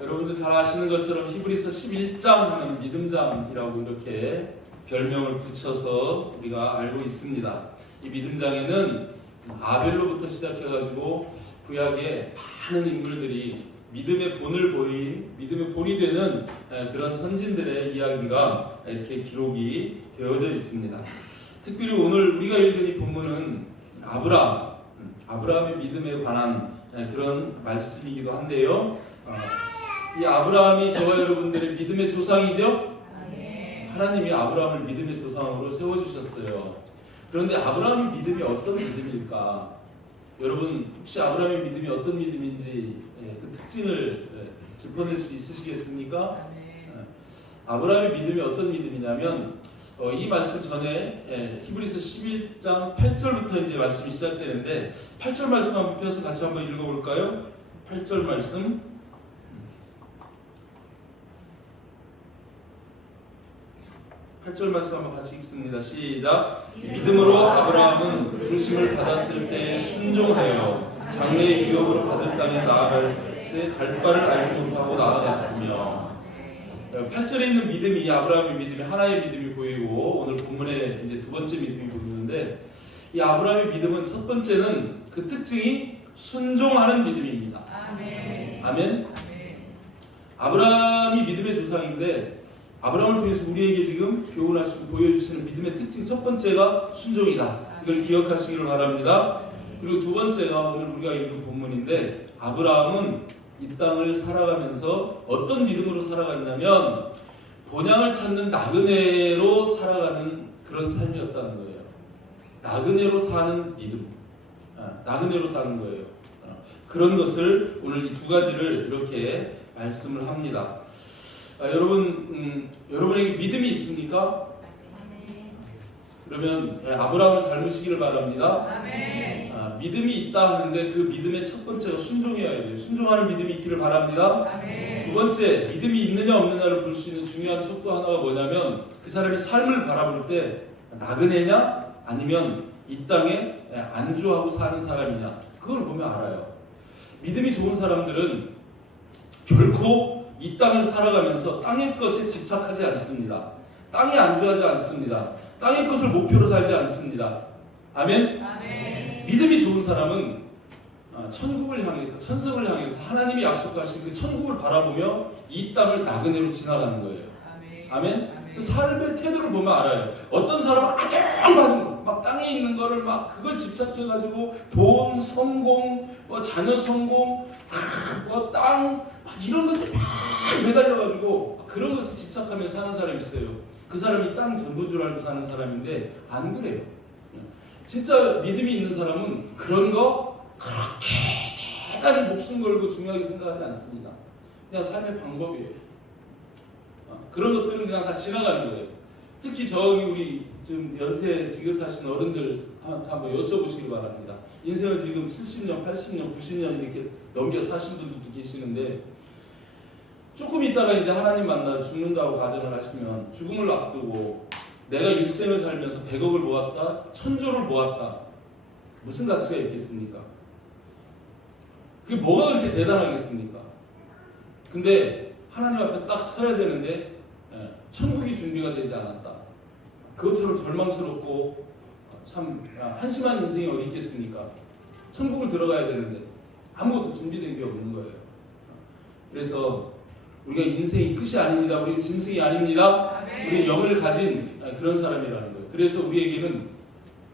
여러분들 잘 아시는 것처럼 히브리서 11장 하면 믿음장이라고 이렇게 별명을 붙여서 우리가 알고 있습니다. 이 믿음장에는 아벨로부터 시작해가지고 구약의 많은 인물들이 믿음의 본을 보인, 믿음의 본이 되는 그런 선진들의 이야기가 이렇게 기록이 되어져 있습니다. 특별히 오늘 우리가 읽은 이 본문은 아브라함의 믿음에 관한 그런 말씀이기도 한데요. 이 아브라함이 저와 여러분들의 믿음의 조상이죠? 하나님이 아브라함을 믿음의 조상으로 세워주셨어요. 그런데 아브라함의 믿음이 어떤 믿음일까? 여러분 혹시 아브라함의 믿음이 어떤 믿음인지 그 특징을 짚어낼 수 있으시겠습니까? 아브라함의 믿음이 어떤 믿음이냐면 이 말씀 전에 히브리서 11장 8절부터 이제 말씀이 시작되는데 8절 말씀 한번 펴서 같이 한번 읽어볼까요? 8절 말씀 8절 말씀 한번 같이 읽습니다. 시작. 믿음으로 아브라함은 부르심을 받았을 때 순종하여 장래의 유업으로 받을 땅에 나아갈 갈 바를 알지 못하고 나아갔으며 8절에 있는 믿음이 아브라함의 믿음이 하나의 믿음이 보이고 오늘 본문에 이제 두 번째 믿음이 보이는데 이 아브라함의 믿음은 첫 번째는 그 특징이 순종하는 믿음입니다. 아멘. 아브라함이 믿음의 조상인데 아브라함을 통해서 우리에게 지금 교훈하시고 보여주시는 믿음의 특징 첫 번째가 순종이다. 이걸 기억하시기를 바랍니다. 그리고 두 번째가 오늘 우리가 읽은 본문인데 아브라함은 이 땅을 살아가면서 어떤 믿음으로 살아갔냐면 본향을 찾는 나그네로 살아가는 그런 삶이었다는 거예요. 나그네로 사는 믿음. 나그네로 사는 거예요. 그런 것을 오늘 이 두 가지를 이렇게 말씀을 합니다. 여러분에게 믿음이 있습니까? 그러면 아브라함을 닮으시기를 바랍니다. 믿음이 있다 하는데 그 믿음의 첫 번째가 순종이어야 돼요. 순종하는 믿음이 있기를 바랍니다. 두 번째, 믿음이 있느냐 없느냐를 볼 수 있는 중요한 척도 하나가 뭐냐면 그 사람의 삶을 바라볼 때 나그네냐 아니면 이 땅에 안주하고 사는 사람이냐 그걸 보면 알아요. 믿음이 좋은 사람들은 결코 이 땅을 살아가면서 땅의 것에 집착하지 않습니다. 땅에 안주하지 않습니다. 땅의 것을 목표로 살지 않습니다. 아멘? 믿음이 좋은 사람은 천국을 향해서 천성을 향해서 하나님이 약속하신 그 천국을 바라보며 이 땅을 나그네로 지나가는 거예요. 아멘? 그 삶의 태도를 보면 알아요. 어떤 사람은 아정받은 막 땅에 있는 거를 막 그걸 집착해가지고 돈, 성공, 자녀 성공, 땅 이런 것에 막 매달려가지고 그런 것에 집착하며 사는 사람이 있어요. 그 사람이 땅 전부인 줄 알고 사는 사람인데 안 그래요. 진짜 믿음이 있는 사람은 그런 거 그렇게 대단히 목숨 걸고 중요하게 생각하지 않습니다. 그냥 삶의 방법이에요. 그런 것들은 그냥 다 지나가는 거예요. 특히 저기 우리 지금 연세 지긋하신 어른들 한번 여쭤보시기 바랍니다. 인생을 지금 70년, 80년, 90년 이렇게 넘겨 사신 분들도 계시는데 조금 있다가 이제 하나님 만나 죽는다고 가정을 하시면 죽음을 앞두고 내가 일생을 살면서 100억을 모았다, 1000조를 모았다. 무슨 가치가 있겠습니까? 그게 뭐가 그렇게 대단하겠습니까? 근데 하나님 앞에 딱 서야 되는데 천국이 준비가 되지 않았다. 그것처럼 절망스럽고 참 한심한 인생이 어디 있겠습니까? 천국을 들어가야 되는데 아무것도 준비된 게 없는 거예요. 그래서 우리가 인생이 끝이 아닙니다. 우리는 짐승이 아닙니다. 우리는 영을 가진 그런 사람이라는 거예요. 그래서 우리에게는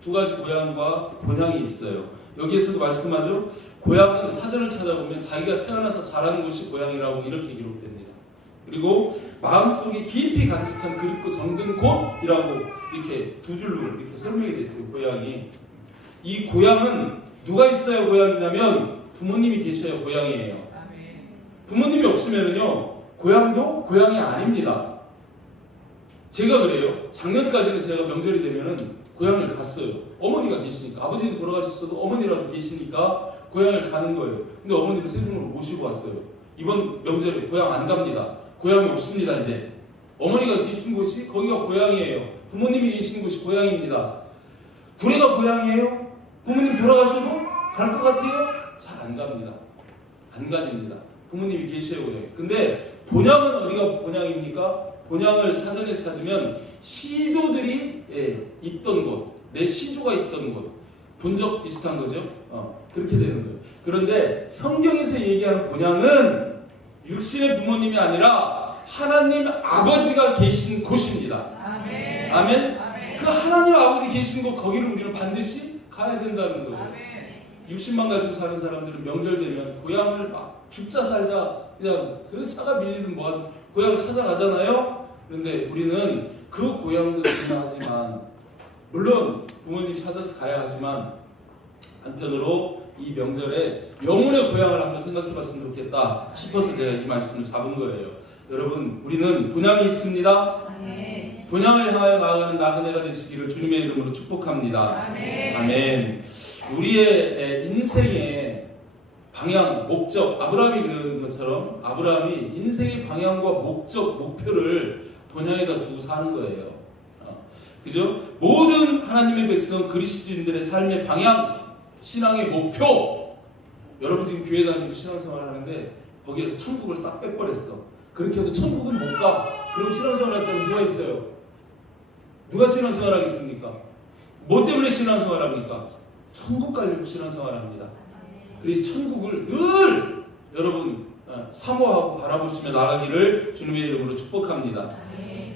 두 가지 고향과 본향이 있어요. 여기에서도 말씀하죠. 고향은 사전을 찾아보면 자기가 태어나서 자란 곳이 고향이라고 이렇게 기록됩니다. 그리고 마음속에 깊이 간직한 그립고 정든 곳이라고 이렇게 두 줄로 이렇게 설명이 되어 있어요. 고향이. 이 고향은 누가 있어야 고향이냐면 부모님이 계셔야 고향이에요. 부모님이 없으면요 고향도 고향이 아닙니다. 제가 그래요. 작년까지는 제가 명절이 되면은 고향을 갔어요. 어머니가 계시니까. 아버지는 돌아가셨어도 어머니라도 계시니까 고향을 가는 거예요. 근데 어머니를 세상으로 모시고 왔어요. 이번 명절에 고향 안 갑니다. 고향이 없습니다. 이제 어머니가 계신 곳이 거기가 고향이에요. 부모님이 계신 곳이 고향입니다. 구례가 고향이에요? 부모님 돌아가셔도 갈 것 같아요? 잘 안 갑니다. 안 가집니다. 부모님이 계셔요. 근데 본향은 어디가 본향입니까? 본향을 사전에 찾으면 시조들이 있던 곳, 내 시조가 있던 곳, 본적 비슷한 거죠. 그렇게 되는 거예요. 그런데 성경에서 얘기하는 본향은 육신의 부모님이 아니라 하나님 아버지가 계신 곳입니다. 아멘. 아멘. 그 하나님 아버지 계신 곳, 거기를 우리는 반드시 가야 된다는 거예요. 아멘. 60만 가지고 사는 사람들은 명절 되면 고향을 막 죽자 살자 그냥 그 차가 밀리든 뭐하든 고향을 찾아가잖아요. 그런데 우리는 그 고향도 중요하지만, 물론 부모님 찾아서 가야 하지만, 한편으로 이 명절에 영혼의 고향을 한번 생각해 봤으면 좋겠다 싶어서 제가 이 말씀을 잡은 거예요. 여러분, 우리는 본향이 있습니다. 아멘. 본향을 향하여 나아가는 나그네가 되시기를 주님의 이름으로 축복합니다. 아멘. 아멘. 우리의 인생의 방향, 목적, 아브라함이 그러는 것처럼 아브라함이 인생의 방향과 목적, 목표를 본향에다 두고 사는 거예요. 그죠? 모든 하나님의 백성 그리스도인들의 삶의 방향, 신앙의 목표. 여러분 지금 교회 다니고 신앙생활 하는데 거기에서 천국을 싹 빼버렸어. 그렇게 해도 천국은 못 가. 그럼 신앙생활 할 사람 누가 있어요? 누가 신앙생활 하겠습니까? 뭐 때문에 신앙생활 합니까? 천국 가려고 신앙생활 합니다. 그래서 천국을 늘 여러분 사모하고 바라보시며 나가기를 주님의 이름으로 축복합니다.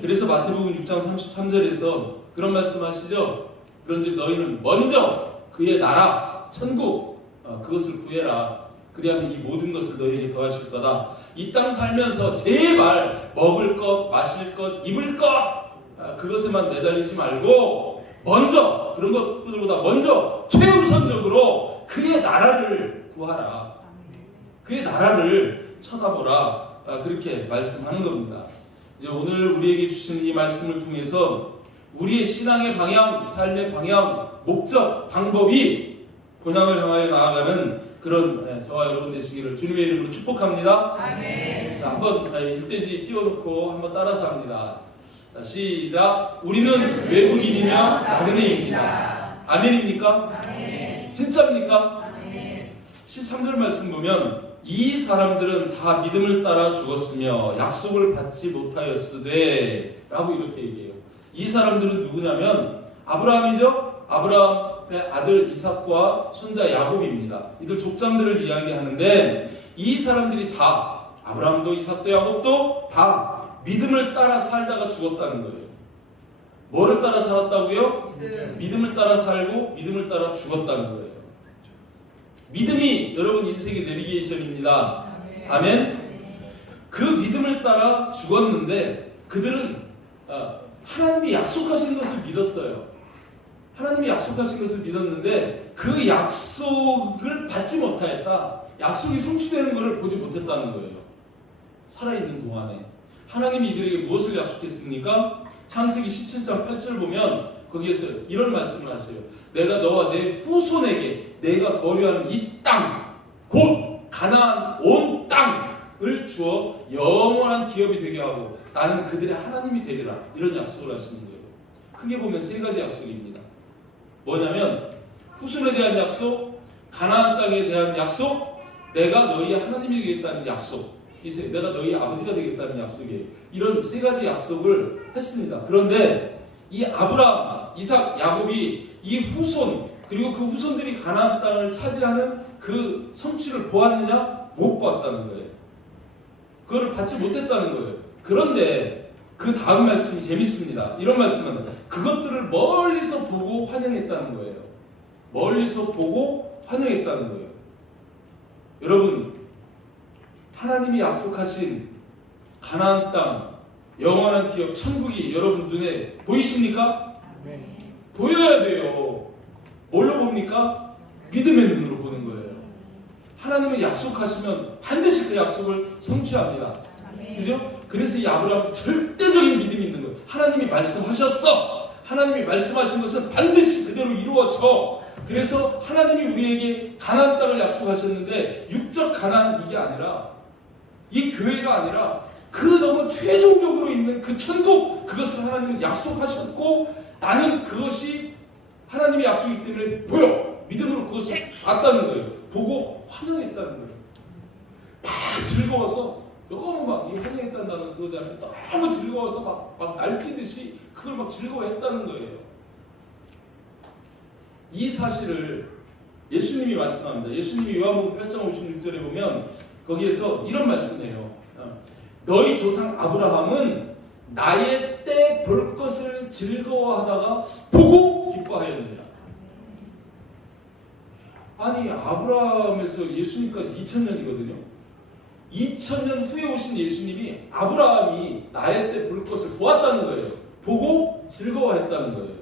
그래서 마태복음 6장 33절에서 그런 말씀하시죠. 그런즉 너희는 먼저 그의 나라, 천국, 그것을 구해라. 그리하면 이 모든 것을 너희에게 더하실 거다. 이 땅 살면서 제발 먹을 것, 마실 것, 입을 것, 그것에만 매달리지 말고 먼저, 그런 것들보다 먼저 최우선적으로 그의 나라를 구하라. 그의 나라를 쳐다보라. 그렇게 말씀하는 겁니다. 이제 오늘 우리에게 주시는 이 말씀을 통해서 우리의 신앙의 방향, 삶의 방향, 목적, 방법이 본향을 향하여 나아가는 그런 저와 여러분 되시기를 주님의 이름으로 축복합니다. 아멘. 자, 한번 1대지 띄워놓고 한번 따라서 합니다. 자, 시작. 우리는 외국인이며 나그네입니다. 아멘입니까? 아멘. 진짜입니까? 아멘. 13절 말씀 보면 이 사람들은 다 믿음을 따라 죽었으며 약속을 받지 못하였으되 라고 이렇게 얘기해요. 이 사람들은 누구냐면 아브라함이죠. 아브라함의 아들 이삭과 손자 야곱입니다. 이들 족장들을 이야기하는데 이 사람들이 다 아브라함도 이삭도 야곱도 다 믿음을 따라 살다가 죽었다는 거예요. 뭐를 따라 살았다고요? 믿음을 따라 살고 믿음을 따라 죽었다는 거예요. 믿음이 여러분 인생의 내비게이션입니다. 아멘. 그 믿음을 따라 죽었는데 그들은 하나님이 약속하신 것을 믿었어요. 하나님이 약속하신 것을 믿었는데 그 약속을 받지 못하였다. 약속이 성취되는 것을 보지 못했다는 거예요. 살아있는 동안에 하나님이 이들에게 무엇을 약속했습니까? 창세기 17장 8절 보면 거기에서 이런 말씀을 하셔요. 내가 너와 내 후손에게 내가 거류하는 이 땅, 곧 가나안 온 땅을 주어 영원한 기업이 되게 하고 나는 그들의 하나님이 되리라. 이런 약속을 하시는 거예요. 크게 보면 세 가지 약속입니다. 뭐냐면 후손에 대한 약속, 가나안 땅에 대한 약속, 내가 너희의 하나님이 되겠다는 약속, 내가 너희의 아버지가 되겠다는 약속이에요. 이런 세 가지 약속을 했습니다. 그런데 이 아브라함, 이삭, 야곱이 이 후손 그리고 그 후손들이 가나안 땅을 차지하는 그 성취를 보았느냐? 못 보았다는 거예요. 그걸 받지 못했다는 거예요. 그런데 그 다음 말씀이 재밌습니다. 이런 말씀은 그것들을 멀리서 보고 환영했다는 거예요. 멀리서 보고 환영했다는 거예요. 여러분, 하나님이 약속하신 가나안 땅, 영원한 기업, 천국이 여러분 눈에 보이십니까? 네. 보여야 돼요. 뭘로 봅니까? 믿음의 눈으로 보는 거예요. 하나님은 약속하시면 반드시 그 약속을 성취합니다. 그죠? 그래서 이 아브라함은 절대적인 믿음이 있는 거예요. 하나님이 말씀하셨어. 하나님이 말씀하신 것은 반드시 그대로 이루어져. 그래서 하나님이 우리에게 가나안 땅을 약속하셨는데 육적 가나안 이게 아니라 이 교회가 아니라 그 너무 최종적으로 있는 그 천국, 그것을 하나님은 약속하셨고 나는 그것이 하나님의 약속이기 때문에 보여. 믿음으로 그것을 봤다는 거예요. 보고 환영했다는 거예요. 즐거워서 너무 막 이 환영했다는 그거잖아요. 너무 즐거워서 막 날뛰듯이 그걸 막 즐거워했다는 거예요. 이 사실을 예수님이 말씀합니다. 예수님이 요한복음 8장 56절에 보면 거기에서 이런 말씀이에요. 너희 조상 아브라함은 나의 때 볼 것을 즐거워하다가 보고 기뻐하였느냐. 아니 아브라함에서 예수님까지 2000년이거든요. 2000년 후에 오신 예수님이 아브라함이 나의 때 볼 것을 보았다는 거예요. 보고 즐거워했다는 거예요.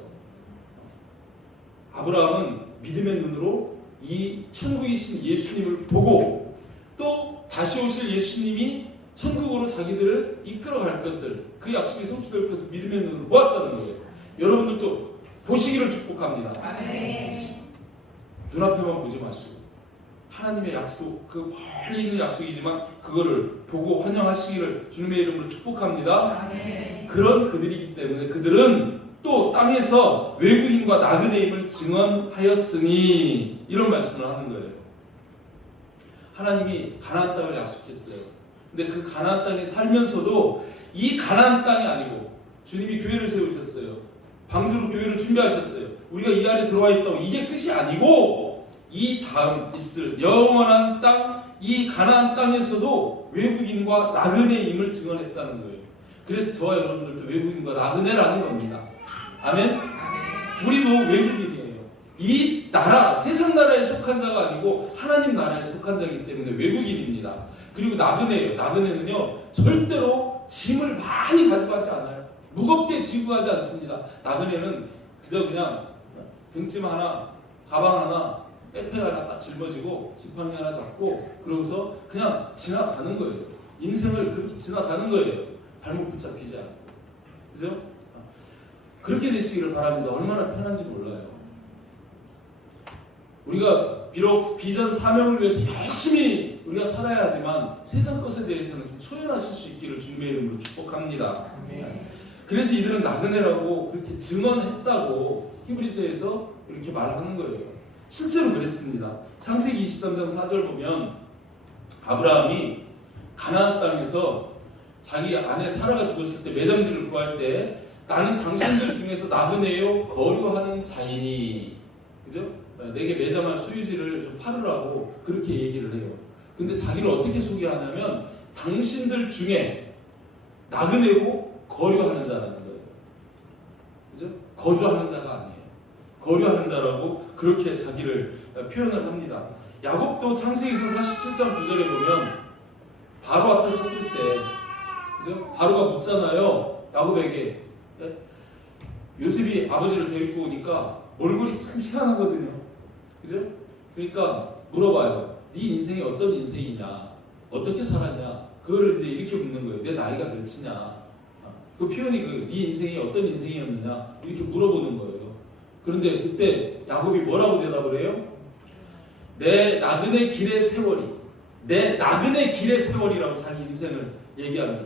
아브라함은 믿음의 눈으로 이 천국이신 예수님을 보고 또 다시 오실 예수님이 천국으로 자기들을 이끌어갈 것을, 그 약속이 성취될 것을 믿음의 눈으로 보았다는 거예요. 여러분들도 보시기를 축복합니다. 아멘. 눈앞에만 보지 마시고 하나님의 약속, 그 멀리 있는 약속이지만 그거를 보고 환영하시기를 주님의 이름으로 축복합니다. 아멘. 그런 그들이기 때문에 그들은 또 땅에서 외국인과 나그네임을 증언하였으니, 이런 말씀을 하는 거예요. 하나님이 가나안 땅을 약속했어요. 근데 그 가나안 땅에 살면서도 이 가나안 땅이 아니고 주님이 교회를 세우셨어요. 방주로 교회를 준비하셨어요. 우리가 이 안에 들어와 있다고 이게 끝이 아니고 이 다음 있을 영원한 땅, 이 가나안 땅에서도 외국인과 나그네임을 증언했다는 거예요. 그래서 저와 여러분들도 외국인과 나그네라는 겁니다. 아멘? 우리도 외국인이에요. 이 나라, 세상 나라에 속한 자가 아니고 하나님 나라에 속한 자이기 때문에 외국인입니다. 그리고 나그네예요. 나그네는요 절대로 짐을 많이 가져가지 않아요. 무겁게 지고 가지 않습니다. 나그네는 그저 그냥 등짐 하나, 가방 하나, 백팩 하나 딱 짊어지고 지팡이 하나 잡고 그러고서 그냥 지나가는 거예요. 인생을 그렇게 지나가는 거예요. 발목 붙잡히지 않고. 그죠? 그렇게 되시기를 바랍니다. 얼마나 편한지 몰라요. 우리가 비록 비전 사명을 위해서 열심히 우리가 살아야 하지만 세상 것에 대해서는 좀 초연하실 수 있기를 주님의 이름으로 축복합니다. 그래서 이들은 나그네라고 그렇게 증언했다고 히브리서에서 이렇게 말하는 거예요. 실제로 그랬습니다. 창세기 23장 4절 보면 아브라함이 가나안 땅에서 자기 아내 사라가 죽었을 때 매장지를 구할 때 나는 당신들 중에서 나그네요 거류하는 자이니, 그죠? 내게 매장할 소유지를 좀 팔으라고 그렇게 얘기를 해요. 근데 자기를 어떻게 소개하냐면 당신들 중에 나그네고 거류하는 자라는 거예요. 그죠? 거주하는 자가 아니에요. 거류하는 자라고 그렇게 자기를 표현을 합니다. 야곱도 창세기서 47장 9절에 보면 바로 앞에 섰을 때, 그죠? 바로가 묻잖아요. 야곱에게. 요셉이 아버지를 데리고 오니까 얼굴이 참 희한하거든요. 그죠? 그러니까 물어봐요. 네 인생이 어떤 인생이냐? 어떻게 살았냐? 그거를 이제 이렇게 묻는 거예요. 내 나이가 몇이냐? 그 표현이 네 인생이 어떤 인생이었느냐? 이렇게 물어보는 거예요. 그런데 그때 야곱이 뭐라고 대답을 해요? 내 나그네 길의 세월이, 내 나그네 길의 세월이라고 자기 인생을 얘기합니다.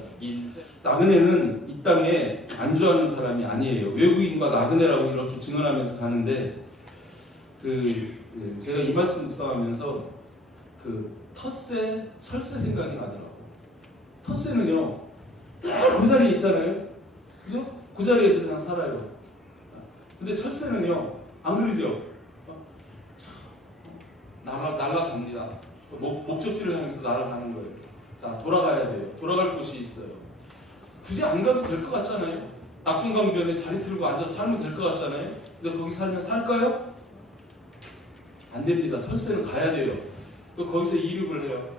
나그네는 이 땅에 안주하는 사람이 아니에요. 외국인과 나그네라고 이렇게 증언하면서 가는데 제가 이 말씀 묵상하면서 텃세, 철새 생각이 나더라고요. 텃세는요 딱 그 자리에 있잖아요. 그죠? 그 자리에서 그냥 살아요. 근데 철새는요 안 그러죠? 날아갑니다. 목적지를 향해서 날아가는 거예요. 자, 돌아가야 돼요. 돌아갈 곳이 있어요. 굳이 안 가도 될 것 같잖아요. 낙동강변에 자리 틀고 앉아서 살면 될 것 같잖아요. 근데 거기 살면 살까요? 안 됩니다. 철새는 가야 돼요. 거기서 이륙을 해요.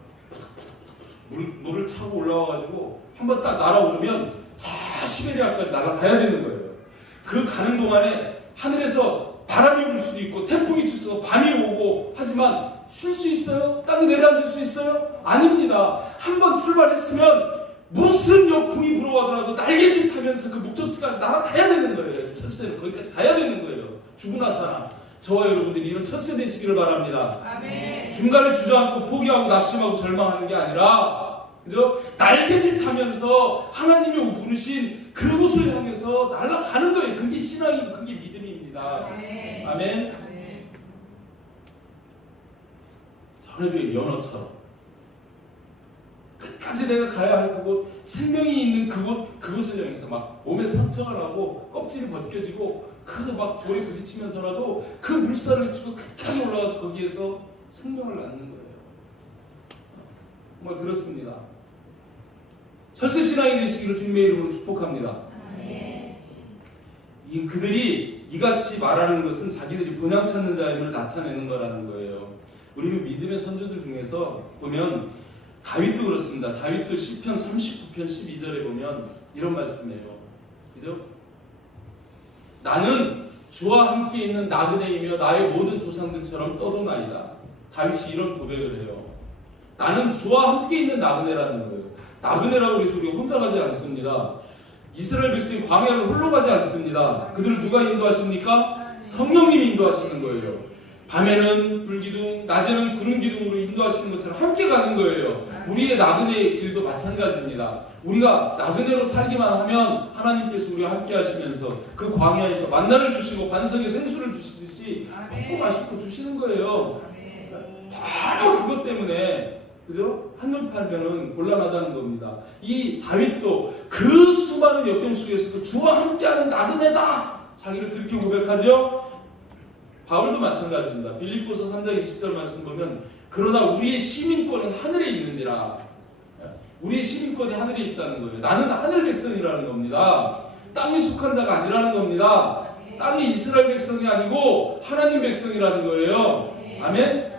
물을 차고 올라와가지고 한번 딱 날아오르면 저 시베리아까지 날아가야 되는 거예요. 그 가는 동안에 하늘에서 바람이 불 수도 있고 태풍이 있어서 밤이 오고 하지만 쉴 수 있어요? 땅에 내려앉을 수 있어요? 아닙니다. 한번 출발했으면 무슨 역풍이 불어와더라도 날개짓 하면서 그 목적지까지 날아가야 되는 거예요. 철새는 거기까지 가야 되는 거예요. 죽으나 사나. 저와 여러분들이 이런 철새 되시기를 바랍니다. 아멘. 중간에 주저앉고 포기하고 낙심하고 절망하는 게 아니라, 그죠? 날개짓 하면서 하나님이 부르신 그곳을 향해서 날아가는 거예요. 그게 신앙이고 그게 믿음입니다. 아멘. 아멘. 아멘. 전해드린 연어처럼 끝까지 내가 가야 할 그곳, 생명이 있는 그곳을 향해서 막 몸에 상처가 나고 껍질이 벗겨지고 그 막 돌에 부딪히면서라도 그 물살을 주고 끝까지 올라가서 거기에서 생명을 낳는 거예요. 정말 그렇습니다. 철새신앙이 되시기를 주님의 이름으로 축복합니다. 그들이 이같이 말하는 것은 자기들이 본향 찾는 자임을 나타내는 거라는 거예요. 우리는 믿음의 선조들 중에서 보면 다윗도 그렇습니다. 다윗도 시편 39편 12절에 보면 이런 말씀이에요. 그죠? 나는 주와 함께 있는 나그네이며 나의 모든 조상들처럼 떠도나이다. 다윗이 이런 고백을 해요. 나는 주와 함께 있는 나그네라는 거예요. 나그네라고 해서 우리가 혼자 가지 않습니다. 이스라엘 백성이 광야를 홀로 가지 않습니다. 그들 누가 인도하십니까? 성령님이 인도하시는 거예요. 밤에는 불기둥, 낮에는 구름기둥으로 인도하시는 것처럼 함께 가는 거예요. 우리의 나그네의 길도 마찬가지입니다. 우리가 나그네로 살기만 하면 하나님께서 우리와 함께 하시면서 그 광야에서 만나를 주시고 반석에 생수를 주시듯이 먹고 맛있고 주시는 거예요. 바로 그것 때문에 그죠? 한눈팔면은 곤란하다는 겁니다. 이 다윗도 그 수많은 역경 속에서도 주와 함께하는 나그네다! 자기를 그렇게 고백하죠? 바울도 마찬가지입니다. 빌립보서 3장 20절 말씀 보면 그러나 우리의 시민권은 하늘에 있는지라. 우리의 시민권이 하늘에 있다는 거예요. 나는 하늘 백성이라는 겁니다. 땅에 속한 자가 아니라는 겁니다. 땅이 이스라엘 백성이 아니고 하나님 백성이라는 거예요. 아멘?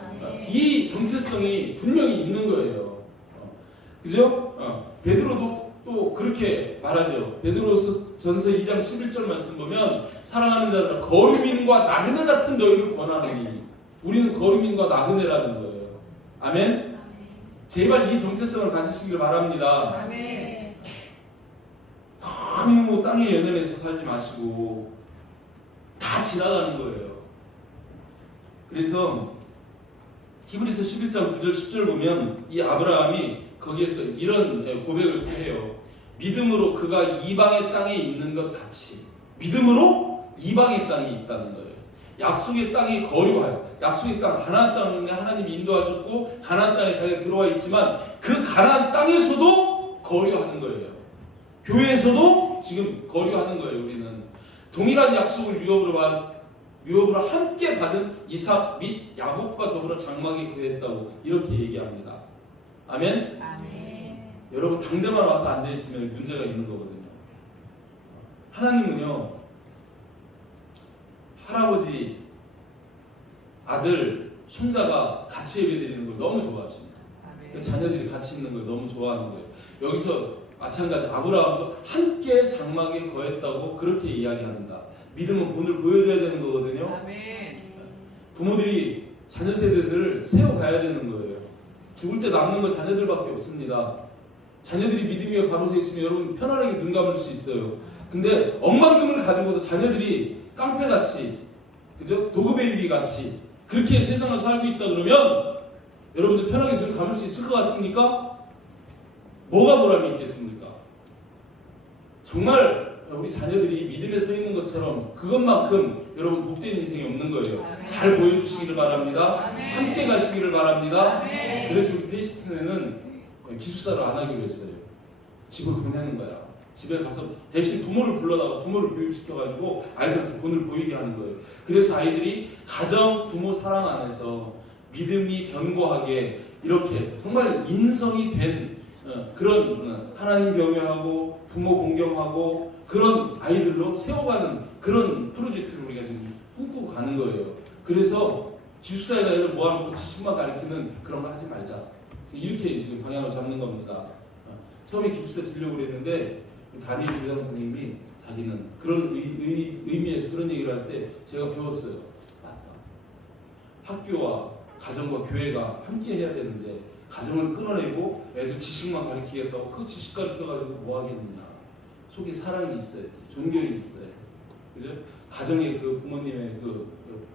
이 정체성이 분명히 있는 거예요. 그죠? 베드로도 또 그렇게 말하죠. 베드로서 전서 2장 11절 말씀 보면 사랑하는 자들아 거류민과 나그네 같은 너희를 권하노니 우리는 거류민과 나그네라는 거예요. 아멘? 제발 이 정체성을 가지시길 바랍니다. 아멘. 너무 땅에 연연해서 살지 마시고 다 지나가는 거예요. 그래서 히브리서 11장 9절 10절 보면 이 아브라함이 거기에서 이런 고백을 해요. 믿음으로 그가 이방의 땅에 있는 것 같이 믿음으로 이방의 땅에 있다는 거예요. 약속의 땅이 거류하여 약속의 땅 가나안 땅에 하나님이 인도하셨고 가나안 땅에 자기가 들어와 있지만 그 가나안 땅에서도 거류하는 거예요. 교회에서도 지금 거류하는 거예요. 우리는 동일한 약속을 유업으로 함께 받은 이삭 및 야곱과 더불어 장막에 거했다고 이렇게 얘기합니다. 아멘? 아멘. 여러분 당대만 와서 앉아있으면 문제가 있는 거거든요. 하나님은요 할아버지, 아들, 손자가 같이 예배드리는 걸 너무 좋아하십니다. 그러니까 자녀들이 같이 있는 걸 너무 좋아하는 거예요. 여기서 마찬가지 아브라함도 함께 장막에 거했다고 그렇게 이야기합니다. 믿음은 본을 보여줘야 되는 거거든요. 아멘. 부모들이 자녀 세대들을 세워가야 되는 거예요. 죽을 때 남는 거 자녀들밖에 없습니다. 자녀들이 믿음이 바로 서 있으면 여러분 편안하게 눈 감을 수 있어요. 근데 억만금을 가지고도 자녀들이 깡패같이, 그죠? 도그베이비같이 그렇게 세상을 살고 있다 그러면 여러분들 편하게 눈 감을 수 있을 것 같습니까? 뭐가 보람이 있겠습니까? 정말 우리 자녀들이 믿음에 서 있는 것처럼 그것만큼 여러분 복된 인생이 없는 거예요. 아멘. 잘 보여주시기를 바랍니다. 아멘. 함께 가시기를 바랍니다. 아멘. 그래서 우리 페이스트는 기숙사를 안 하기로 했어요. 집을 보내는 거야. 집에 가서 대신 부모를 불러다가 부모를 교육시켜가지고 아이들한테 본을 보이게 하는 거예요. 그래서 아이들이 가정, 부모 사랑 안에서 믿음이 견고하게 이렇게 정말 인성이 된 그런 하나님 경외하고 부모 공경하고 그런 아이들로 세워가는 그런 프로젝트를 우리가 지금 꿈꾸고 가는 거예요. 그래서 기숙사에 애들 모아놓고 지식만 가르치는 그런 거 하지 말자. 이렇게 지금 방향을 잡는 겁니다. 처음에 기숙사 지려고 그랬는데 담임 교장 선생님이 자기는 그런 의미에서 그런 얘기를 할 때 제가 배웠어요. 맞다. 학교와 가정과 교회가 함께 해야 되는데 가정을 끊어내고 애들 지식만 가르치겠다고 그 지식 가르쳐가지고 뭐 하겠느냐. 속에 사랑이 있어야지. 존경이 있어야지. 그죠? 가정의 그 부모님의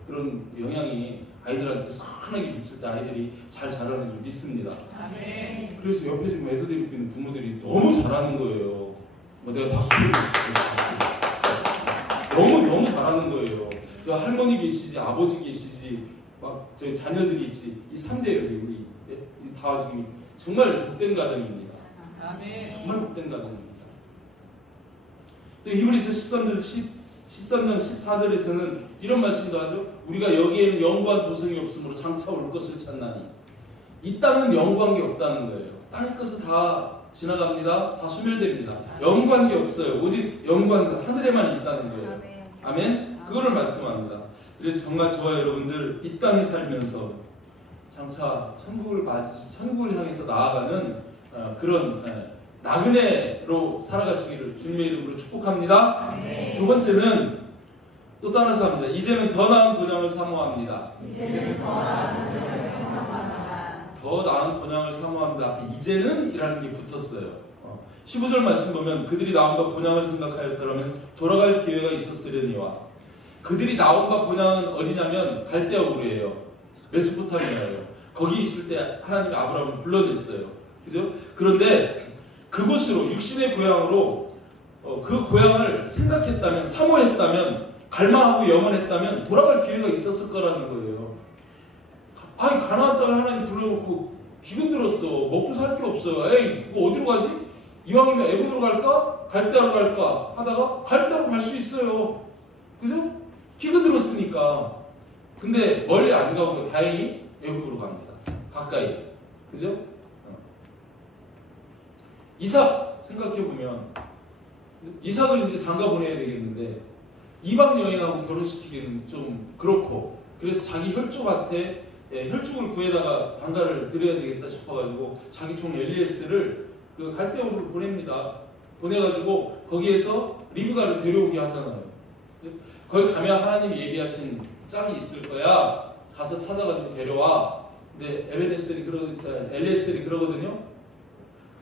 그런 영향이 아이들한테 선하게 미칠 때 아이들이 잘 자라는 줄 믿습니다. 아멘. 그래서 옆에 지금 애들 데리고 있는 부모들이 너무 잘하는 거예요. 뭐 내가 박수를 너무 잘하는 거예요. 그 할머니 계시지, 아버지 계시지, 막 저희 자녀들이 있지, 이 3대 우리 다 지금 정말 복된 가정입니다. 아멘. 정말 복된 가정입니다. 또 히브리서 13장 14절에서는 이런 말씀도 하죠. 우리가 여기에는 영구한 도성이 없으므로 장차 올 것을 찾나니. 이 땅은 영구한 게 없다는 거예요. 땅의 것은 다 지나갑니다. 다 소멸됩니다. 영구한 게 없어요. 오직 영구한 하늘에만 있다는 거예요. 아멘. 그거를 말씀합니다. 그래서 정말 저와 여러분들 이 땅에 살면서 장차 천국을 향해서 나아가는 그런 나그네로 살아가시기를 주님의 이름으로 축복합니다. 두 번째는 또 따라서 합니다. 이제는 더 나은 본향을 사모합니다. 더 나은 본향을 사모합니다. 앞에 이제는 이라는 게 붙었어요. 15절 말씀 보면 그들이 나온과 본향을 생각하였더라면 돌아갈 기회가 있었으려니와. 그들이 나온과 본향은 어디냐면 갈대아우르예요. 메소포타미아예요. 거기 있을 때 하나님이 아브라함을 불러냈어요. 그죠? 그런데 그곳으로 육신의 고향으로 그 고향을 생각했다면, 사모했다면, 갈망하고 영원했다면 돌아갈 기회가 있었을 거라는 거예요. 아니 가나안 땅을 하나님 불러놓고 기근 들었어. 먹고 살 게 없어요. 에이 이거 어디로 가지? 이왕이면 애굽으로 갈까? 갈대아로 갈까? 하다가 갈대아로 갈 수 있어요. 그죠? 기근 들었으니까. 근데 멀리 안 가고 다행히 애굽으로 갑니다. 가까이. 그죠? 이삭 생각해보면 이삭을 이제 장가 보내야 되겠는데 이방 여인하고 결혼시키기는 좀 그렇고, 그래서 자기 혈족한테 혈족을 구해다가 장가를 드려야 되겠다 싶어가지고 자기 종 엘리에스를 그 갈대아우르로 보냅니다. 보내가지고 거기에서 리브가를 데려오게 하잖아요. 거기 가면 하나님이 예비하신 짝이 있을 거야. 가서 찾아가지고 데려와. 근데 엘리에셀이 그러거든요.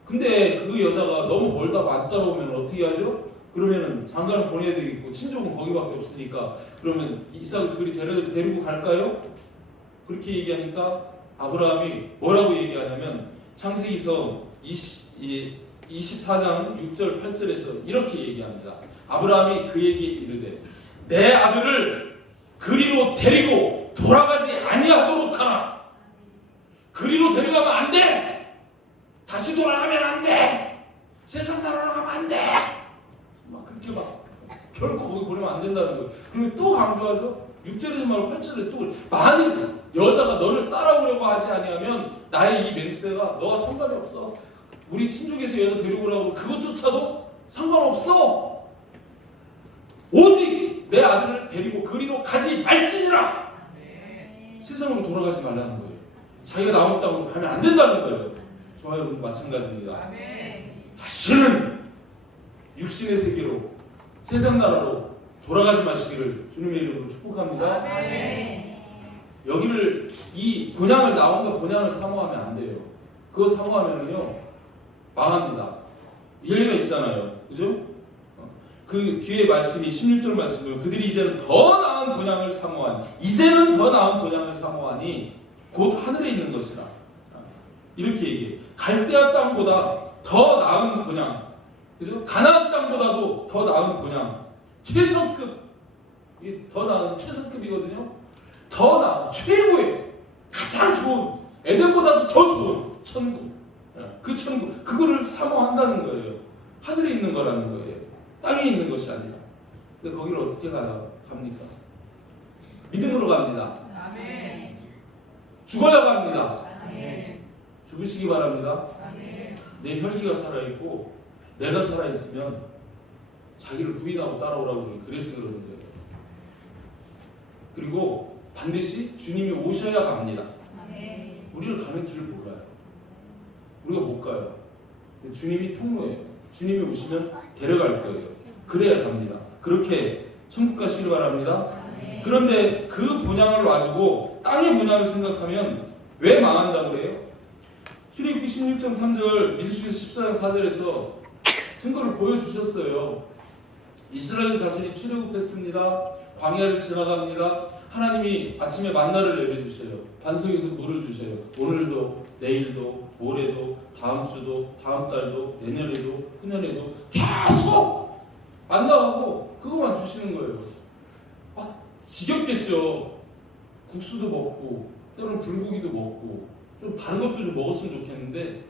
근데 그 여자가 너무 멀다고 안 따라오면 어떻게 하죠? 그러면은 장가를 보내야 되겠고 친족은 거기밖에 없으니까 그러면 이삭을 그리 데리고 갈까요? 그렇게 얘기하니까 아브라함이 뭐라고 얘기하냐면 창세기서 24장 6절 8절에서 이렇게 얘기합니다. 아브라함이 그에게 이르되 내 아들을 그리로 데리고 돌아가지 아니하도록 하라. 그리로 데려가면 안 돼. 다시 돌아가면 안 돼. 세상 나라로 가면 안 돼. 막 그렇게 막 결코 거기 보내면 안 된다는 거예요. 그리고 또 강조하죠. 6절에서 말고 8절에 또 만일 여자가 너를 따라오려고 하지 아니하면 나의 이 맹세가 너와 상관이 없어. 우리 친족에서 여자 데려오라고 그것조차도 상관없어. 오직 내 아들을 데리고 그리로 가지 말지니라. 세상으로 돌아가지 말라는 거예요. 자기가 나온 땅으로 가면 안 된다는 거예요. 저와 여러분 마찬가지입니다. 다시는 육신의 세계로 세상 나라로 돌아가지 마시기를 주님의 이름으로 축복합니다. 여기를 이 본향을 나온과 본향을 사모하면 안 돼요. 그거 사모하면요 망합니다. 일리가 있잖아요. 그죠? 그 뒤에 말씀이 16절 말씀이에요. 그들이 이제는 더 나은 본향을 사모하니, 이제는 더 나은 본향을 사모하니 곧 하늘에 있는 것이라. 이렇게 얘기해요. 갈대아 땅보다 더 나은 본향, 그죠? 가나안 땅보다도 더 나은 본향, 최상급, 이게 더 나은 최상급이거든요. 더 나은 최고의 가장 좋은 에덴보다도 더 좋은 천국, 그 천국, 그거를 사모한다는 거예요. 하늘에 있는 거라는 거예요. 땅에 있는 것이 아니라. 근데 거기를 어떻게 갑니까? 믿음으로 갑니다. 죽어야 갑니다. 죽으시기 바랍니다. 내 혈기가 살아있고 내가 살아있으면 자기를 부인하고 따라오라고 그래서 그러는 거예요. 그리고 반드시 주님이 오셔야 갑니다. 우리를 가는 길을 몰라요. 우리가 못 가요. 주님이 통로예요. 주님이 오시면 데려갈 거예요. 그래야 갑니다. 그렇게 천국 가시길 바랍니다. 그런데 그 본향을 놔두고 땅의 본향을 생각하면 왜 망한다고 그래요? 출애굽기 16.3절, 민수기서 14장 4절에서 증거를 보여주셨어요. 이스라엘 자손이 출애굽했습니다. 광야를 지나갑니다. 하나님이 아침에 만나를 내려주셔요. 반석에서 물을 주셔요. 오늘도, 내일도, 모레도, 다음 주도, 다음 달도, 내년에도, 후년에도 계속 만나가고 그것만 주시는 거예요. 막 지겹겠죠. 국수도 먹고 때로는 불고기도 먹고 좀 다른 것도 좀 먹었으면 좋겠는데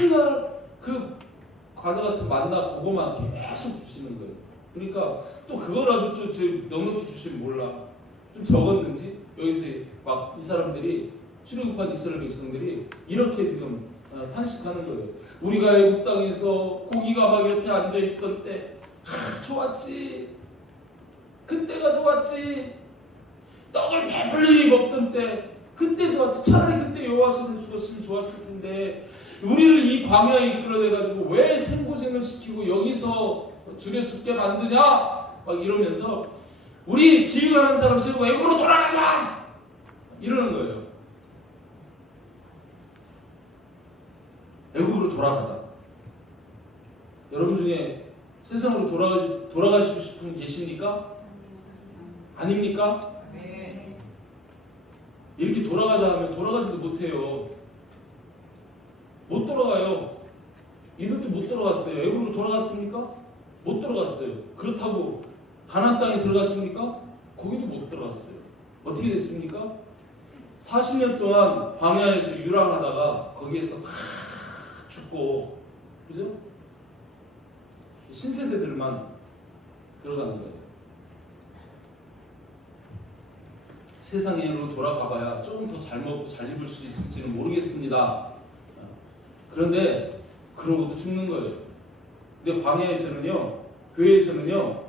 맨날 그 과자 같은 만나 그거만 계속 주시는 거예요. 그러니까 또 그거라도 또 넉넉히 주시면 몰라. 좀 적었는지 여기서 막 이 사람들이 출애굽한 이스라엘 백성들이 이렇게 지금 탄식하는 거예요. 우리가 애굽 땅에서 고기가 막 이렇게 앉아 있던 때 좋았지. 그때가 좋았지. 떡을 배불리 먹던 때 그때 좋았지. 차라리 그때 여호와서를 죽었으면 좋았을 텐데 우리를 이 광야에 이끌어내가지고 왜 생고생을 시키고 여기서 죽게 만드냐? 막 이러면서 우리 지휘하는 사람 세우고 애굽으로 돌아가자! 이러는 거예요. 애굽으로 돌아가자. 여러분 중에 세상으로 돌아가시고 싶은 분 계십니까? 아닙니까? 아멘. 이렇게 돌아가자 하면 돌아가지도 못해요. 못 돌아가요. 이들도 못 돌아갔어요. 애굽으로 돌아갔습니까? 못 돌아갔어요. 그렇다고 가나안 땅에 들어갔습니까? 거기도 못 들어갔어요. 어떻게 됐습니까? 40년 동안 광야에서 유랑하다가 거기에서 다 죽고, 그죠? 신세대들만 들어가는 거예요. 세상으로 돌아가봐야 조금 더 잘 먹고 잘 입을 수 있을지는 모르겠습니다. 그런데 그러고도 죽는 거예요. 근데 광야에서는요, 교회에서는요,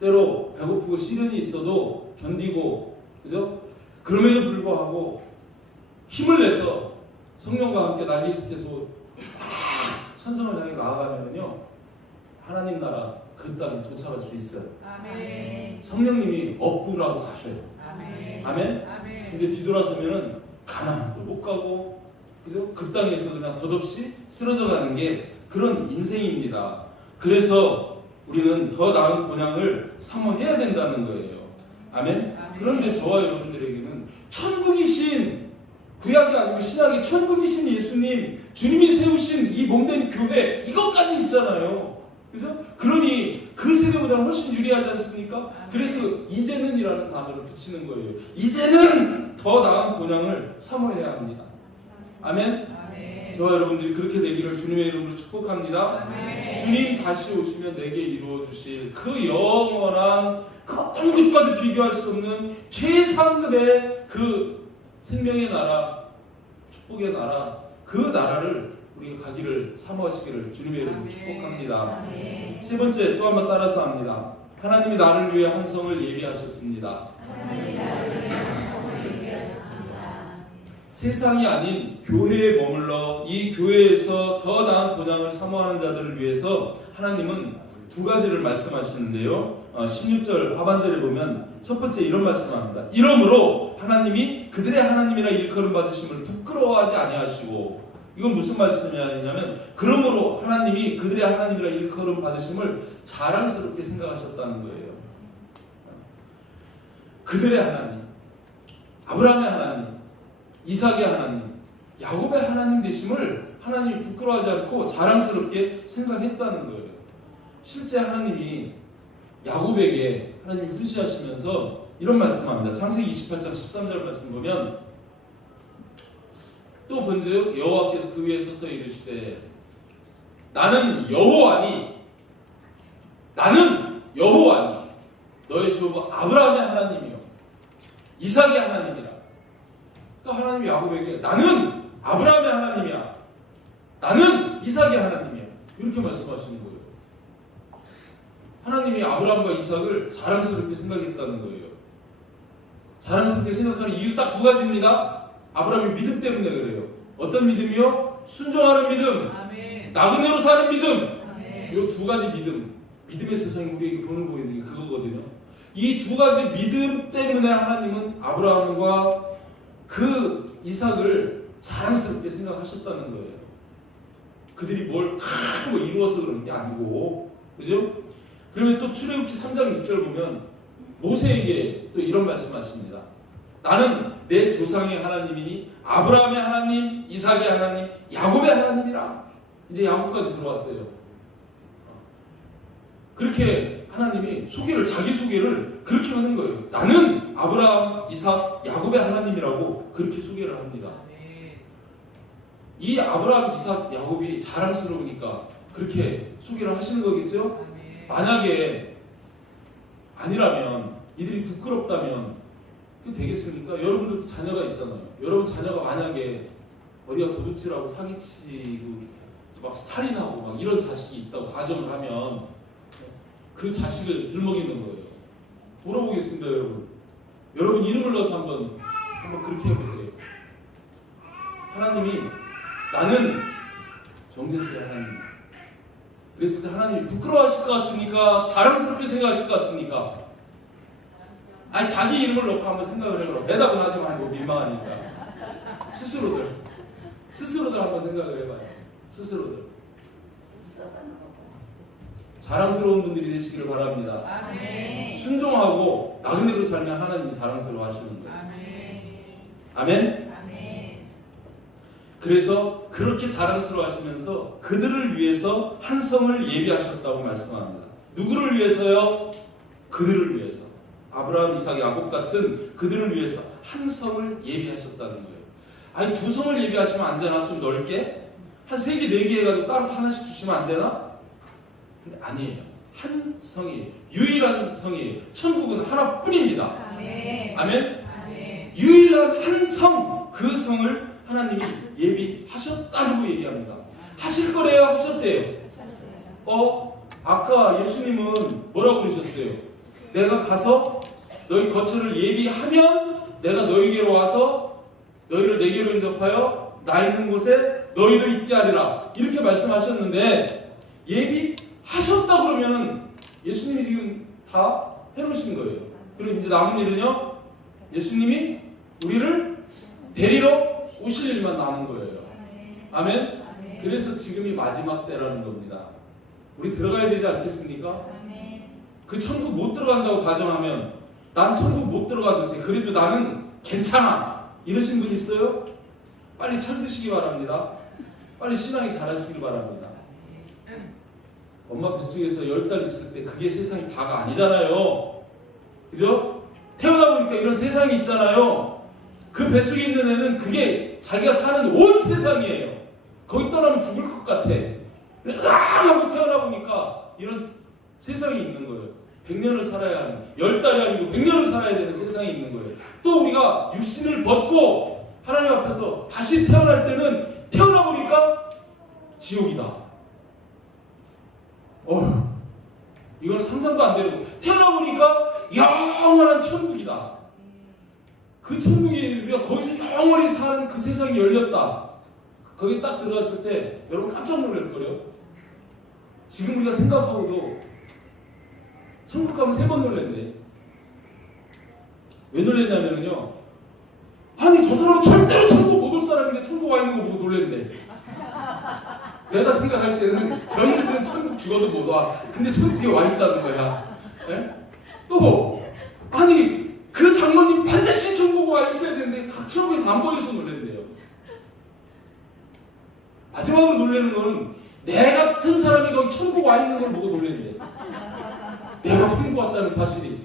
때로 배고프고 시련이 있어도 견디고, 그죠? 그럼에도 불구하고 힘을 내서 성령과 함께 난리스트에서 천성을 향해 나아가면요, 하나님 나라 그 땅에 도착할 수 있어요. 아멘. 성령님이 업구라고 가셔요. 아멘. 아멘? 아멘. 근데 뒤돌아서면은 가나안도 못 가고, 그죠? 그 땅에서 그냥 덧없이 쓰러져 가는 게 그런 인생입니다. 그래서 우리는 더 나은 본향을 사모해야 된다는 거예요. 아멘? 아멘. 그런데 저와 여러분들에게는 천국이신, 구약이 아니고 신약이 천국이신 예수님, 주님이 세우신 이 몸된 교회, 이것까지 있잖아요. 그죠? 그러니 그 세대보다는 훨씬 유리하지 않습니까? 그래서 이제는이라는 단어를 붙이는 거예요. 이제는 더 나은 본향을 사모해야 합니다. 아멘? 아멘. 저와 여러분들이 그렇게 되기를 주님의 이름으로 축복합니다. 아멘. 주님 다시 오시면 내게 이루어 주실 그 영원한 그 어떤 것과도 비교할 수 없는 최상급의 그 생명의 나라, 축복의 나라, 그 나라를 우리가 가기를 사모하시기를 주님의 이름으로 축복합니다. 아멘. 세 번째 또 한번 따라서 합니다. 하나님이 나를 위해 한 성을 예비하셨습니다. 세상이 아닌 교회에 머물러 이 교회에서 더 나은 본향을 사모하는 자들을 위해서 하나님은 두 가지를 말씀하시는데요. 16절 하반절에 보면 첫 번째 이런 말씀합니다. 이러므로 하나님이 그들의 하나님이라 일컬음 받으심을 부끄러워하지 아니하시고, 이건 무슨 말씀이냐면 그러므로 하나님이 그들의 하나님이라 일컬음 받으심을 자랑스럽게 생각하셨다는 거예요. 그들의 하나님, 아브라함의 하나님, 이삭의 하나님, 야곱의 하나님 되심을 하나님이 부끄러워하지 않고 자랑스럽게 생각했다는 거예요. 실제 하나님이 야곱에게 하나님이 훈시하시면서 이런 말씀합니다. 창세기 28장 13절 말씀 보면 또 본즉 여호와께서 그 위에 서서 이르시되 나는 여호와니 너의 주 아브라함의 하나님이요 이삭의 하나님이라. 그러니까 하나님이 야곱에게 나는 아브라함의 하나님이야, 나는 이삭의 하나님이야, 이렇게 말씀하시는 거예요. 하나님이 아브라함과 이삭을 자랑스럽게 생각했다는 거예요. 자랑스럽게 생각하는 이유 딱 두 가지입니다. 아브라함의 믿음 때문에 그래요. 어떤 믿음이요? 순종하는 믿음, 아멘. 나그네로 사는 믿음. 아멘. 이 두 가지 믿음의 세상이 우리에게 본을 보이는 게 그거거든요. 이 두 가지 믿음 때문에 하나님은 아브라함과 그 이삭을 자랑스럽게 생각하셨다는 거예요. 그들이 뭘 큰 거 이루어서 그런 게 아니고, 그죠? 그러면 또 출애굽기 3장 6절 보면 모세에게 또 이런 말씀하십니다. 나는 내 조상의 하나님이니 아브라함의 하나님, 이삭의 하나님, 야곱의 하나님이라. 이제 야곱까지 들어왔어요. 그렇게 하나님이 자기 소개를 그렇게 하는 거예요. 나는 아브라함, 이삭, 야곱의 하나님이라고 그렇게 소개를 합니다. 아멘. 이 아브라함, 이삭, 야곱이 자랑스러우니까 그렇게 소개를 하시는 거겠죠? 만약에 아니라면, 이들이 부끄럽다면 그게 되겠습니까? 여러분들도 자녀가 있잖아요. 여러분 자녀가 만약에 어디가 도둑질하고 사기치고 막 살인하고 막 이런 자식이 있다고 가정을 하면 그 자식을 들먹이는 거예요. 물어보겠습니다, 여러분. 여러분 이름을 넣어서 한번 그렇게 해보세요. 하나님이 나는 정제수의 하나님. 그랬을 때 하나님이 부끄러워하실 것 같습니까? 자랑스럽게 생각하실 것 같습니까? 아니 자기 이름을 넣고 한번 생각을 해보라. 대답은 하지 말고 민망하니까. 스스로들 한번 생각을 해봐요. 스스로들. 자랑스러운 분들이 되시기를 바랍니다. 아멘. 순종하고 나그네로 살면 하나님이 자랑스러워 하시는 거예요. 아멘? 아멘. 그래서 그렇게 자랑스러워 하시면서 그들을 위해서 한 성을 예비하셨다고 말씀합니다. 누구를 위해서요? 그들을 위해서. 아브라함, 이삭, 야곱 같은 그들을 위해서 한 성을 예비하셨다는 거예요. 아니 두 성을 예비하시면 안 되나? 좀 넓게? 한 3개, 4개 해가지고 따로 하나씩 주시면 안 되나? 근데 아니에요. 한 성이에요. 유일한 성이에요. 천국은 하나뿐입니다. 아멘. 아멘? 아멘. 유일한 한 성, 그 성을 하나님이 예비하셨다고 얘기합니다. 하실 거래요? 하셨대요? 아까 예수님은 뭐라고 그러셨어요? 내가 가서 너희 거처를 예비하면 내가 너희에게로 와서 너희를 내게로 인접하여 나 있는 곳에 너희도 있게 하리라. 이렇게 말씀하셨는데 예비하셨다 그러면 예수님이 지금 다 해놓으신 거예요. 그리고 이제 남은 일은요, 예수님이 우리를 데리러 오실 일만 남은 거예요. 아멘? 그래서 지금이 마지막 때라는 겁니다. 우리 들어가야 되지 않겠습니까? 그 천국 못 들어간다고 가정하면 난 천국 못 들어가도 돼. 그래도 나는 괜찮아. 이러신 분 있어요? 빨리 철드시기 바랍니다. 빨리 신앙이 자라시기 바랍니다. 엄마 뱃속에서 10달 있을 때 그게 세상이 다가 아니잖아요. 그죠? 태어나 보니까 이런 세상이 있잖아요. 그 뱃속에 있는 애는 그게 자기가 사는 온 세상이에요. 거기 떠나면 죽을 것 같아. 으앙 하고 태어나 보니까 이런 세상이 있는 거예요. 100년을 살아야 하는, 10달이 아니고 100년을 살아야 되는 세상이 있는 거예요. 또 우리가 육신을 벗고 하나님 앞에서 다시 태어날 때는 태어나 보니까 지옥이다. 이건 상상도 안 되는 거예요. 태어나 보니까 영원한 천국이다. 그 천국이 우리가 거기서 영원히 사는 그 세상이 열렸다. 거기 딱 들어갔을 때 여러분 깜짝 놀랄 거예요. 지금 우리가 생각하고도 천국 가면 3번 놀랐네. 왜 놀랐냐면요. 아니 저 사람은 절대로 천국 못 올 사람인데 천국 와 있는 거 보고 놀랐네. 내가 생각할 때는 저희들은 천국 죽어도 못 와. 근데 천국에 와 있다는 거야. 네? 또 아니 그 장로님 반드시 천국 와 있어야 되는데 천국에서 안 보여서 놀랐네요. 마지막으로 놀라는 거는 내 같은 사람이 거기 천국 와 있는 걸 보고 놀랐네. 내가 천국 왔다는 사실이.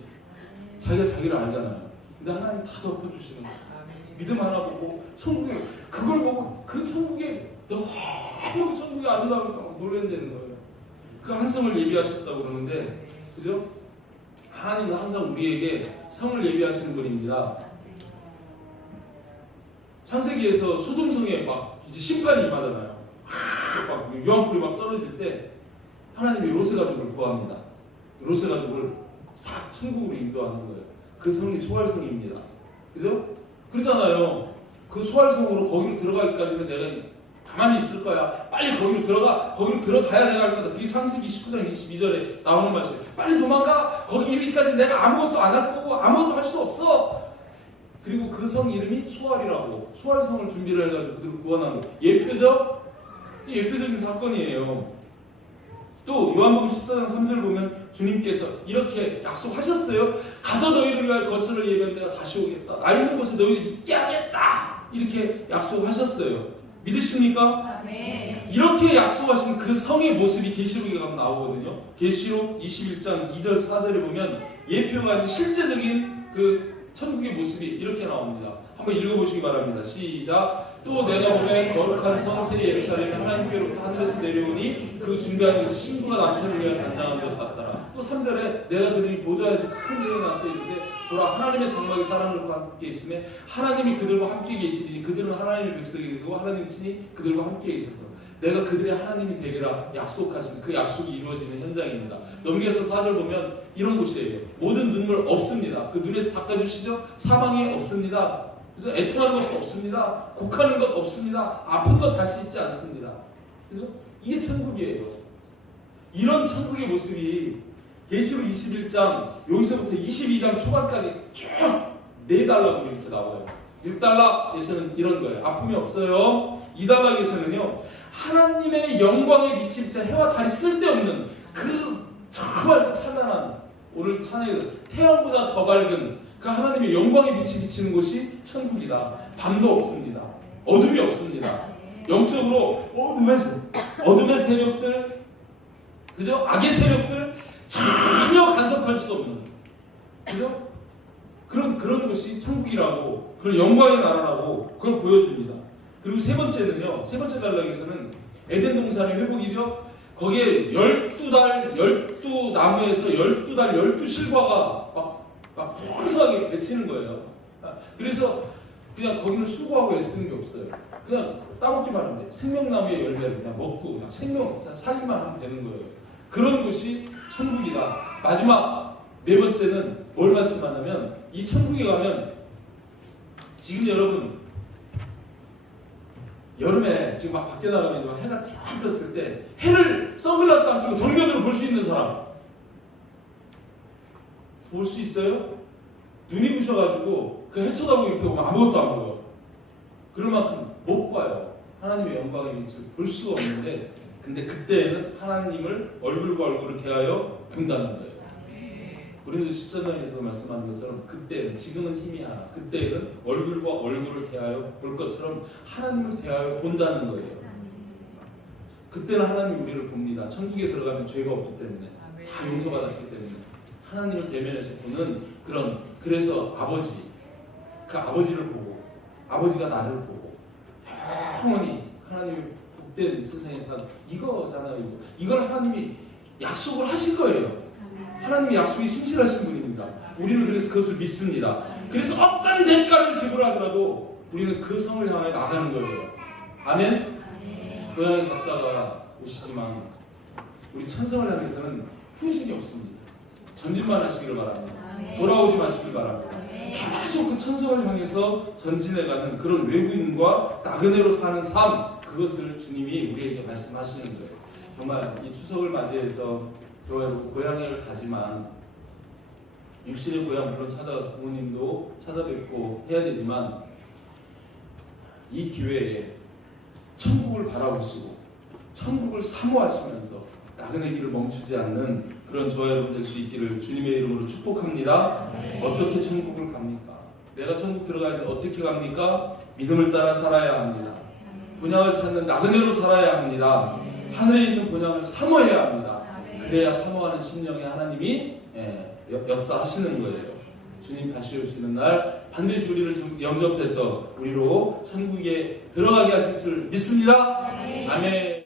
자기가 자기를 알잖아요. 근데 하나님 다 덮어주시는 거예요. 믿음 하나 보고 천국에 그걸 보고 그 천국에 너무 그 천국이 아름다우니까 막 놀란다는 거예요. 그 한 성을 예비하셨다고 그러는데, 그죠? 하나님은 항상 우리에게 성을 예비하시는 분입니다. 창세기에서 소돔성에 막 이제 심판이 임하잖아요. 막 유황불이 막 떨어질 때 하나님이 롯의 가족을 구합니다. 롯의 가족을 싹 천국으로 인도하는 거예요. 그 성이 소활성입니다. 그죠? 그러잖아요. 그 소활성으로 거기로 들어가기까지는 내가 가만히 있을 거야. 빨리 거기로 들어가. 거기로 들어가야 내가 할 거다. 그게 창세기 19장 22절에 나오는 말씀. 빨리 도망가. 거기 이르기까지 내가 아무것도 안 할 거고 아무것도 할 수 없어. 그리고 그 성 이름이 소활이라고. 소활성을 준비를 해가지고 그들을 구원하는 거. 예표죠? 예표적인 사건이에요. 또 요한복음 14장 3절을 보면 주님께서 이렇게 약속하셨어요. 가서 너희를 위하여 거처를 예비하면 내가 다시 오겠다. 나 있는 곳에 너희를 있게 하겠다. 이렇게 약속하셨어요. 믿으십니까? 네. 이렇게 약속하신 그 성의 모습이 계시록에 가면 나오거든요. 계시록 21장 2절 4절에 보면 예표가 아닌 실제적인 그 천국의 모습이 이렇게 나옵니다. 한번 읽어보시기 바랍니다. 시작. 또 내가 보면 거룩한 성세 예루살렘이 하나님께로부터 하늘에서 내려오니 그 준비한 것이 신부가 남편을 위하여 단장한 것 같더라. 또 3절에 내가 들으니 보좌에서 큰 재앙이 나서 이르되 보라 하나님의 장막이 사람들과 함께 있으며 하나님이 그들과 함께 계시리니 그들은 하나님의 백성이고 하나님 친히 그들과 함께 있어서 내가 그들의 하나님이 되리라 약속하신 그 약속이 이루어지는 현장입니다. 넘겨서 4절 보면 이런 곳이에요. 모든 눈물 없습니다. 그 눈에서 닦아주시죠. 사망이 없습니다. 그래서 애통하는 것도 없습니다. 곡하는 것 없습니다. 아픈 것 다시 있지 않습니다. 그래서 이게 천국이에요. 이런 천국의 모습이 계시록 21장 여기서부터 22장 초반까지 쭉 4달락으로 이렇게 나와요. 1달락에서는 이런 거예요. 아픔이 없어요. 2달락에서는요. 하나님의 영광에 비친 진짜 해와 달이 쓸데없는 그 정말 찬란한 오늘 찬양에서 태양보다 더 밝은 그 하나님의 영광의 빛이 비치는 곳이 천국이다. 밤도 없습니다. 어둠이 없습니다. 영적으로 어둠의 세력들, 그죠? 악의 세력들 전혀 간섭할 수 없는, 그죠? 그런 것이 천국이라고, 그런 영광의 나라라고 그걸 보여줍니다. 그리고 세 번째는요, 세 번째 단락에서는 에덴 동산의 회복이죠. 거기에 12달, 12나무에서 12달, 12실과가 막 풍성하게 맺히는 거예요. 그래서 그냥 거기는 수고하고 애쓰는 게 없어요. 그냥 따먹기만 하면 돼. 생명나무의 열매를 그냥 먹고 그냥 살기만 하면 되는 거예요. 그런 곳이 천국이다. 마지막 네 번째는 뭘 말씀하냐면 이 천국에 가면 지금 여러분 여름에 지금 막 밖에 나가면 막 해가 쫙 떴을 때 해를 선글라스 안 끼고 정면으로 볼 수 있는 사람 볼 수 있어요? 눈이 부셔가지고 그 해 쳐다보고 이렇게 보면 아무것도 안 보여. 그럴 만큼 못 봐요. 하나님의 영광의 빛을 볼 수가 없는데 근데 그때에는 하나님을 얼굴과 얼굴을 대하여 본다는 거예요. 고린도서 10장에서 말씀하는 것처럼 그때는 지금은 힘이 하나 그때는 얼굴과 얼굴을 대하여 볼 것처럼 하나님을 대하여 본다는 거예요. 그때는 하나님이 우리를 봅니다. 천국에 들어가면 죄가 없기 때문에 다 용서받았기 때문에 하나님을 대면해서 보는 그래서 그 아버지를 보고 아버지가 나를 보고 영원히 하나님의 복된 세상에 산 이거잖아요. 이걸 하나님이 약속을 하신 거예요. 하나님의 약속이 신실하신 분입니다. 우리는 그래서 그것을 믿습니다. 그래서 어떤 대가를 지불하더라도 우리는 그 성을 향해 나가는 거예요. 아멘? 고향에 갔다가 오시지만 우리 천성을 향해서는 후식이 없습니다. 전진만 하시기를 바랍니다. 돌아오지 마시길 바랍니다. 계속 그 천성을 향해서 전진해가는 그런 외국인과 나그네로 사는 삶 그것을 주님이 우리에게 말씀하시는 거예요. 정말 이 추석을 맞이해서 저와 고향을 가지만 육신의 고향 물론 찾아가서 부모님도 찾아뵙고 해야 되지만 이 기회에 천국을 바라보시고 천국을 사모하시면서 나그네 길을 멈추지 않는 그런 저와 여러분 될 수 있기를 주님의 이름으로 축복합니다. 어떻게 천국을 갑니까? 내가 천국 들어가야 돼 어떻게 갑니까? 믿음을 따라 살아야 합니다. 본향을 찾는 나그네로 살아야 합니다. 하늘에 있는 본향을 사모해야 합니다. 그래야 사모하는 심령에 하나님이 역사하시는 거예요. 주님 다시 오시는 날 반드시 우리를 영접해서 우리로 천국에 들어가게 하실 줄 믿습니다. 아멘.